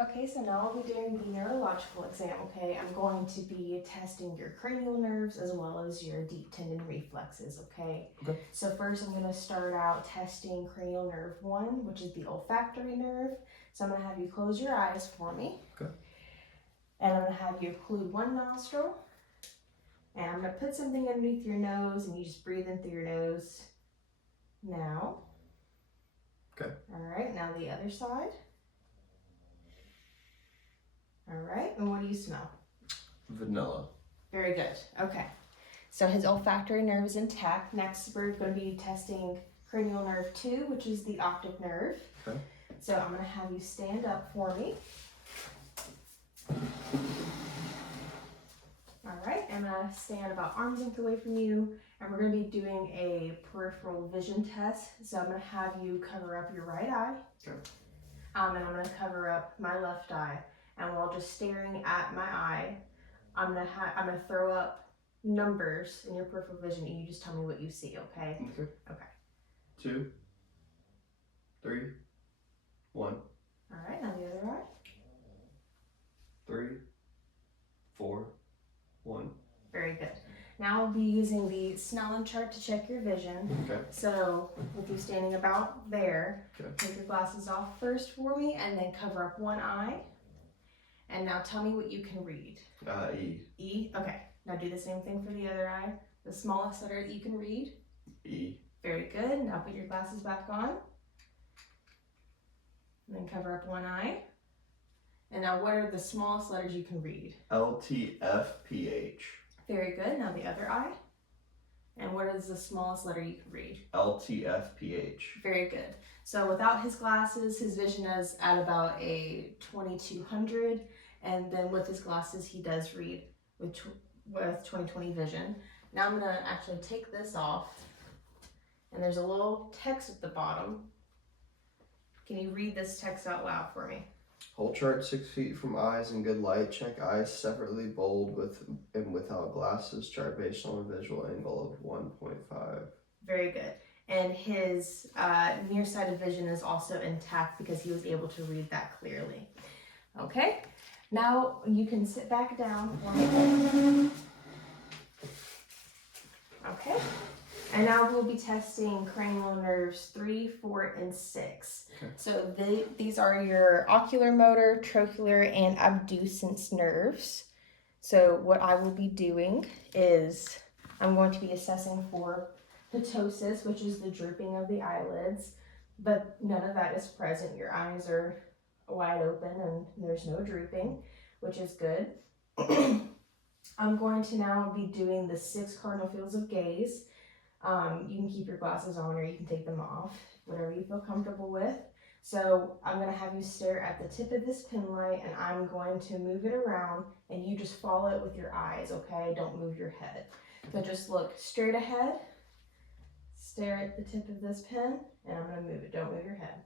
Okay, so now I'll be doing the neurological exam, okay? I'm going to be testing your cranial nerves as well as your deep tendon reflexes, okay? Okay. So first I'm going to start out testing cranial nerve 1, which is the olfactory nerve. So I'm going to have you close your eyes for me. Okay. And I'm going to have you occlude one nostril. And I'm going to put something underneath your nose and you just breathe in through your nose. Now. Okay. All right, now the other side. All right, and what do you smell? Vanilla. Very good. Okay. So his olfactory nerve is intact. Next, we're going to be testing cranial nerve 2, which is the optic nerve. Okay. So I'm going to have you stand up for me. All right, I'm going to stand about arm's length away from you, and we're going to be doing a peripheral vision test. So I'm going to have you cover up your right eye. Okay. And I'm going to cover up my left eye. And while just staring at my eye, I'm going to throw up numbers in your peripheral vision, and you just tell me what you see, okay? Okay. Okay. 2, 3, 1. All right, now the other eye. 3, 4, 1. Very good. Now I'll be using the Snellen chart to check your vision. Okay. So with you standing about there, Okay. take your glasses off first for me and then cover up one eye. And now tell me what you can read. E. E? Okay. Now do the same thing for the other eye. The smallest letter that you can read. E. Very good. Now put your glasses back on. And then cover up one eye. And now what are the smallest letters you can read? L, T, F, P, H. Very good. Now the other eye. And what is the smallest letter you can read? L, T, F, P, H. Very good. So without his glasses, his vision is at about a 2200. And then with his glasses, he does read with 20/20 vision. Now I'm going to actually take this off. And there's a little text at the bottom. Can you read this text out loud for me? Whole chart 6 feet from eyes in good light. Check eyes separately, bold with and without glasses. Chart based on a visual angle of 1.5. Very good. And his nearsighted vision is also intact because he was able to read that clearly. Okay, now you can sit back down for me. Okay, and now we'll be testing cranial nerves 3, 4, and 6. Okay. So these are your ocular motor, trochlear, and abducens nerves. So what I will be doing is I'm going to be assessing for ptosis, which is the drooping of the eyelids, but none of that is present. Your eyes are wide open and there's no drooping, which is good. I'm going to now be doing the 6 cardinal fields of gaze. You can keep your glasses on or you can take them off, whatever you feel comfortable with. So I'm going to have you stare at the tip of this pin light and I'm going to move it around and you just follow it with your eyes, okay? Don't move your head. So just look straight ahead, stare at the tip of this pin, and I'm going to move it. Don't move your head.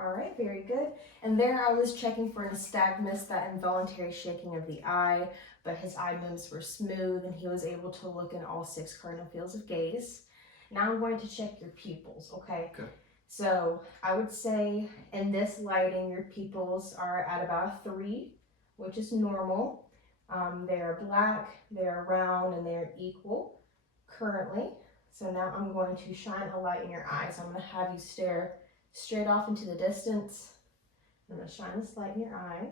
All right, very good. And there I was checking for nystagmus, that involuntary shaking of the eye, but his eye movements were smooth and he was able to look in all 6 cardinal fields of gaze. Now I'm going to check your pupils, okay? Okay. So I would say in this lighting, your pupils are at about a 3, which is normal. They're black, they're round, and they're equal currently. So now I'm going to shine a light in your eyes. So I'm going to have you stare straight off into the distance. I'm going to shine this light in your eye.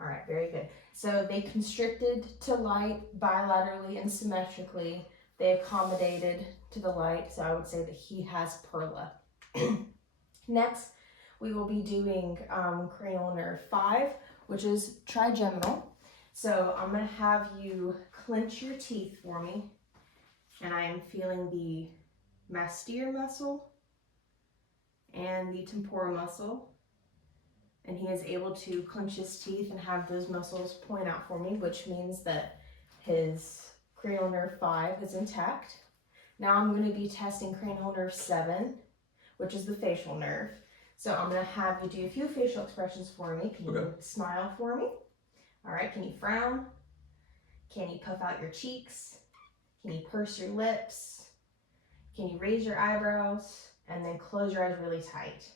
All right, very good. So they constricted to light bilaterally and symmetrically. They accommodated to the light, so I would say that he has perla. Next, we will be doing cranial nerve 5, which is trigeminal. So I'm going to have you clench your teeth for me, and I am feeling the masseter muscle and the temporal muscle. And he is able to clench his teeth and have those muscles point out for me, which means that his cranial nerve 5 is intact. Now I'm going to be testing cranial nerve 7, which is the facial nerve. So I'm gonna have you do a few facial expressions for me. Can you smile for me? All right, can you frown? Can you puff out your cheeks? Can you purse your lips? Can you raise your eyebrows? And then close your eyes really tight.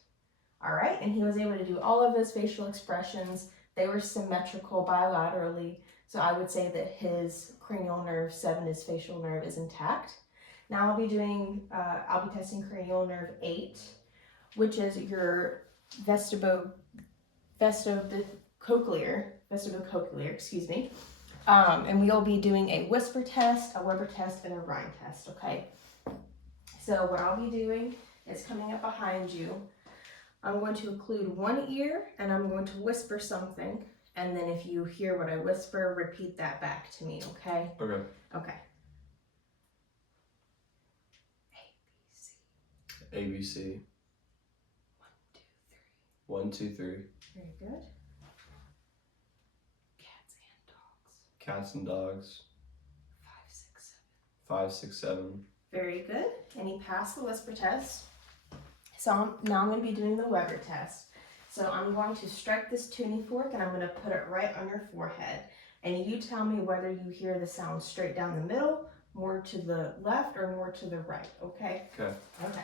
All right, and he was able to do all of those facial expressions. They were symmetrical bilaterally. So I would say that his cranial nerve 7, his facial nerve, is intact. Now I'll be testing cranial nerve 8, which is your vestibulocochlear, excuse me. And we'll be doing a whisper test, a Weber test, and a Rhine test, okay? So what I'll be doing is coming up behind you. I'm going to occlude one ear and I'm going to whisper something. And then if you hear what I whisper, repeat that back to me, okay? Okay. Okay. ABC. 1, 2, 3. Very good. Cats and dogs. 5, 6, 7. 5, 6, 7. Very good. And he passed the whisper test. So now I'm going to be doing the Weber test. So I'm going to strike this tuning fork and I'm going to put it right on your forehead. And you tell me whether you hear the sound straight down the middle, more to the left, or more to the right, okay? Okay. Okay.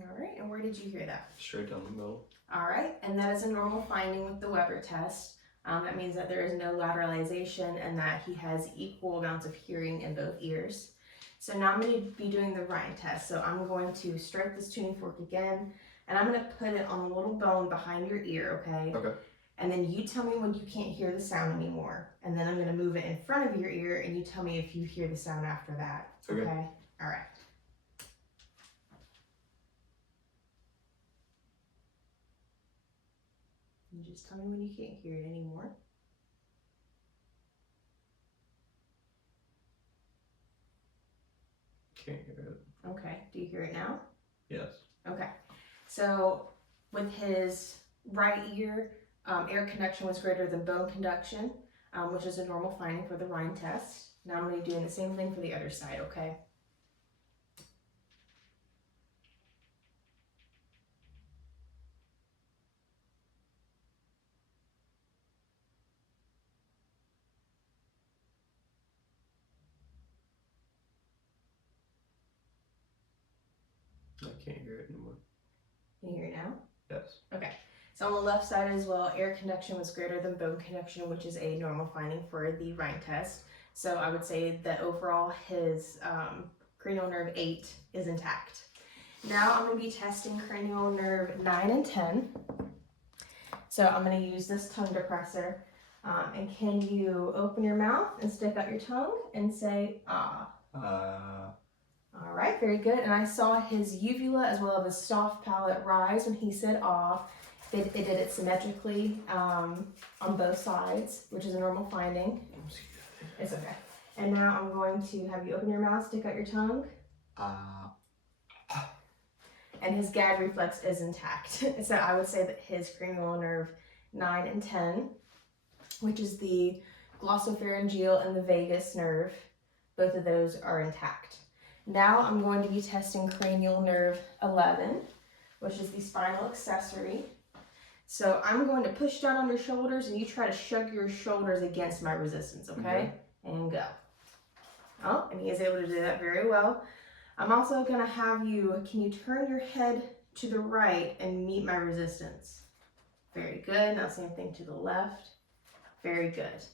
All right, and where did you hear that? Straight down the middle. All right, and that is a normal finding with the Weber test. That means that there is no lateralization and that he has equal amounts of hearing in both ears. So now I'm going to be doing the Rhine test. So I'm going to strike this tuning fork again, and I'm going to put it on the little bone behind your ear, okay? Okay. And then you tell me when you can't hear the sound anymore. And then I'm going to move it in front of your ear, and you tell me if you hear the sound after that. Okay. All right. You just tell me when you can't hear it anymore. Can't hear it. Okay, do you hear it now? Yes. Okay, so with his right ear, air conduction was greater than bone conduction, which is a normal finding for the Rhine test. Now I'm going to be doing the same thing for the other side, okay? I can't hear it anymore. Can you hear it now? Yes. Okay, so on the left side as well, air conduction was greater than bone conduction, which is a normal finding for the Rhine test. So I would say that overall his cranial nerve 8 is intact. Now I'm going to be testing cranial nerve 9 and 10. So I'm going to use this tongue depressor. And can you open your mouth and stick out your tongue and say, ah? All right, very good. And I saw his uvula as well as his soft palate rise when he said ah. It did it symmetrically on both sides, which is a normal finding. It's okay. And now I'm going to have you open your mouth, stick out your tongue. And his gag reflex is intact. So I would say that his cranial nerve 9 and 10, which is the glossopharyngeal and the vagus nerve, both of those are intact. Now I'm going to be testing cranial nerve 11, which is the spinal accessory. So I'm going to push down on your shoulders and you try to shove your shoulders against my resistance, okay? And go. Oh, and he is able to do that very well. I'm also going to have you, can you turn your head to the right and meet my resistance? Very good. Now same thing to the left. Very good.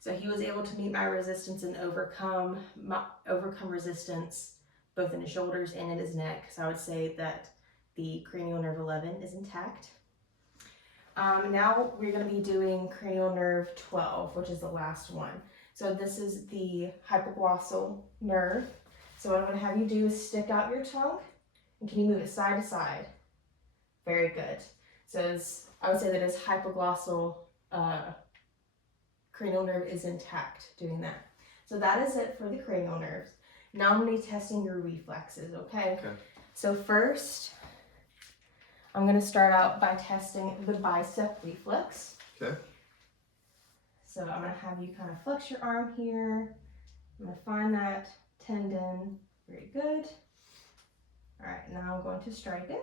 So he was able to meet my resistance and overcome resistance both in his shoulders and in his neck. So I would say that the cranial nerve 11 is intact. Now we're going to be doing cranial nerve 12, which is the last one. So this is the hypoglossal nerve. So what I'm going to have you do is stick out your tongue, and can you move it side to side? Very good. So I would say that his hypoglossal cranial nerve is intact doing that. So that is it for the cranial nerves. Now I'm going to be testing your reflexes, okay? Okay. So first, I'm going to start out by testing the bicep reflex. Okay. So I'm going to have you kind of flex your arm here. I'm going to find that tendon. Very good. All right, now I'm going to strike it.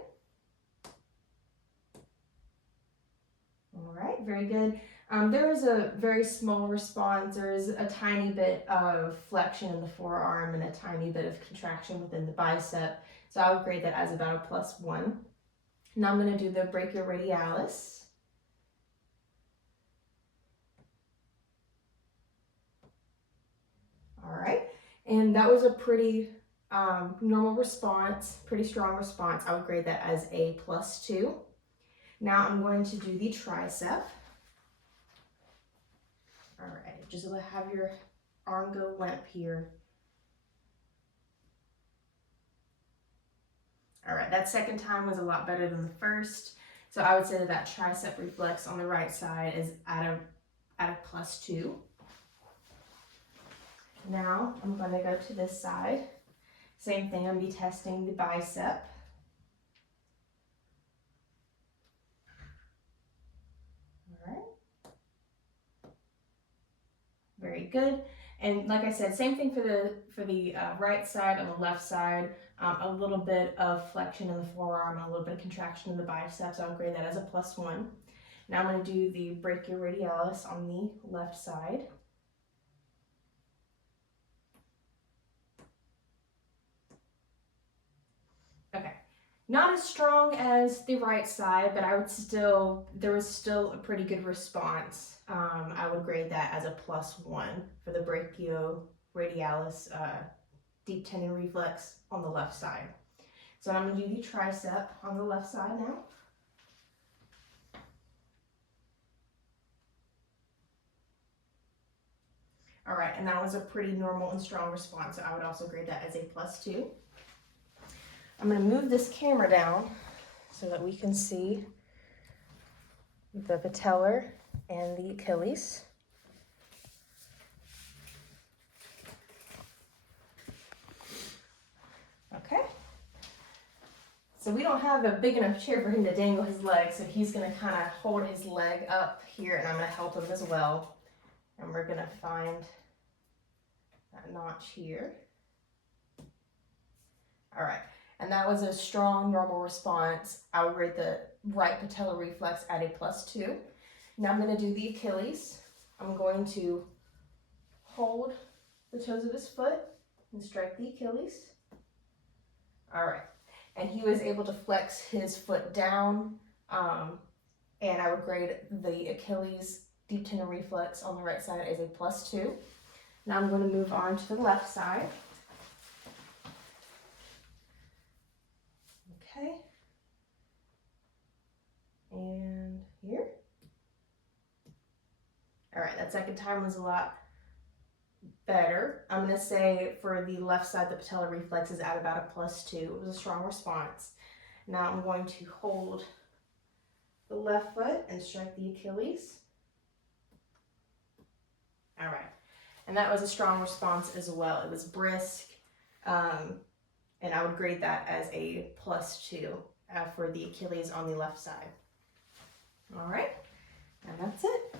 All right, very good. There is a very small response. There is a tiny bit of flexion in the forearm and a tiny bit of contraction within the bicep. So I would grade that as about a +1. Now I'm going to do the brachioradialis. All right, and that was a pretty normal response, pretty strong response. I would grade that as a +2. Now I'm going to do the tricep. All right, just have your arm go limp here. All right, that second time was a lot better than the first. So I would say that tricep reflex on the right side is at a +2. Now I'm going to go to this side. Same thing, I'm going to be testing the bicep. All right. Very good. And like I said, same thing for the right side. On the left side, a little bit of flexion in the forearm and a little bit of contraction in the biceps. I would grade that as a +1. Now I'm going to do the brachioradialis on the left side. Okay, not as strong as the right side, but there was still a pretty good response. I would grade that as a +1 for the brachioradialis deep tendon reflex on the left side. So I'm going to do the tricep on the left side now. All right, and that was a pretty normal and strong response, so I would also grade that as a +2. I'm going to move this camera down so that we can see the patellar and the Achilles. Okay. So we don't have a big enough chair for him to dangle his leg, so he's going to kind of hold his leg up here, and I'm going to help him as well. And we're going to find that notch here. All right. And that was a strong normal response. I would rate the right patellar reflex at a +2. Now I'm going to do the Achilles. I'm going to hold the toes of his foot and strike the Achilles. All right. And he was able to flex his foot down. And I would grade the Achilles deep tendon reflex on the right side as a +2. Now I'm going to move on to the left side. Okay. And here. All right, that second time was a lot better. I'm going to say for the left side, the patellar reflex is at about a +2. It was a strong response. Now I'm going to hold the left foot and strike the Achilles. All right, and that was a strong response as well. It was brisk, and I would grade that as a +2 for the Achilles on the left side. All right, and that's it.